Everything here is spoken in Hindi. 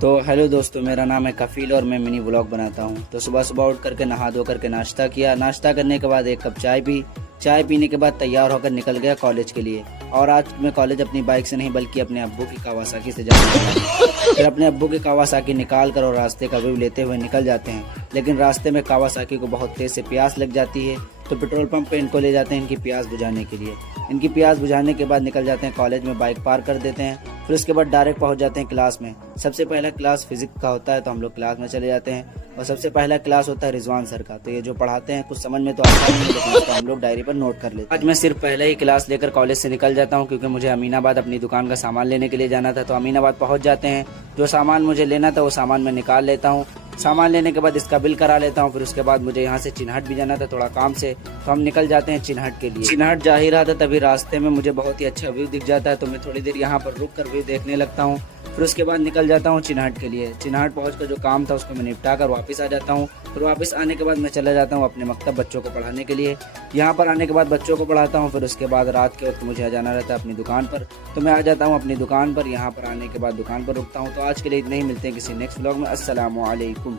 तो हेलो दोस्तों, मेरा नाम है कफील और मैं मिनी व्लॉग बनाता हूँ। तो सुबह सुबह उठ करके नहा धो करके नाश्ता किया। नाश्ता करने के बाद एक कप चाय पी। चाय पीने के बाद तैयार होकर निकल गया कॉलेज के लिए। और आज मैं कॉलेज अपनी बाइक से नहीं बल्कि अपने अब्बू की कावासाकी से जाने वाला। फिर अपने अब्बू की कावासाकी निकाल कर और रास्ते का व्यू लेते हुए निकल जाते हैं। लेकिन रास्ते में कावासाकी को बहुत तेज से प्यास लग जाती है, तो पेट्रोल पंप पे इनको ले जाते हैं इनकी प्यास बुझाने के लिए। इनकी प्यास बुझाने के बाद निकल जाते हैं कॉलेज में, बाइक पार्क कर देते हैं। फिर उसके बाद डायरेक्ट पहुंच जाते हैं क्लास में। सबसे पहला क्लास फिजिक्स का होता है, तो हम लोग क्लास में चले जाते हैं। और सबसे पहला क्लास होता है रिजवान सर का। तो ये जो पढ़ाते हैं कुछ समझ में तो आता नहीं है, लेकिन उसको हम लोग डायरी पर नोट कर लेते हैं। आज मैं सिर्फ पहले ही क्लास लेकर कॉलेज से निकल जाता हूँ, क्योंकि मुझे अमीनाबाद अपनी दुकान का सामान लेने के लिए जाना था। तो अमीनाबाद पहुँच जाते हैं। जो सामान मुझे लेना था वो सामान मैं निकाल लेता हूँ। सामान लेने के बाद इसका बिल करा लेता हूँ। फिर उसके बाद मुझे यहाँ से चिन्हट भी जाना था थोड़ा काम से, तो हम निकल जाते हैं चिन्हट के लिए। चिन्हट जा ही रहा था तभी रास्ते में मुझे बहुत ही अच्छा व्यू दिख जाता है, तो मैं थोड़ी देर यहाँ पर रुक कर व्यू देखने लगता हूँ। फिर उसके बाद निकल जाता हूँ चिन्हट के लिए। चिन्हट पहुँचकर जो काम था उसको मैं निपटा कर वापस आ जाता हूँ। फिर वापस आने के बाद मैं चला जाता हूँ अपने मकतब बच्चों को पढ़ाने के लिए। यहाँ पर आने के बाद बच्चों को पढ़ाता हूँ। फिर उसके बाद रात के वक्त मुझे आ जाना रहता है अपनी दुकान पर, तो मैं आ जाता हूँ अपनी दुकान पर। यहाँ पर आने के बाद दुकान पर रुकता हूँ। तो आज के लिए इतना ही, मिलते हैं किसी नेक्स्ट व्लॉग में। अस्सलामु अलैकुम।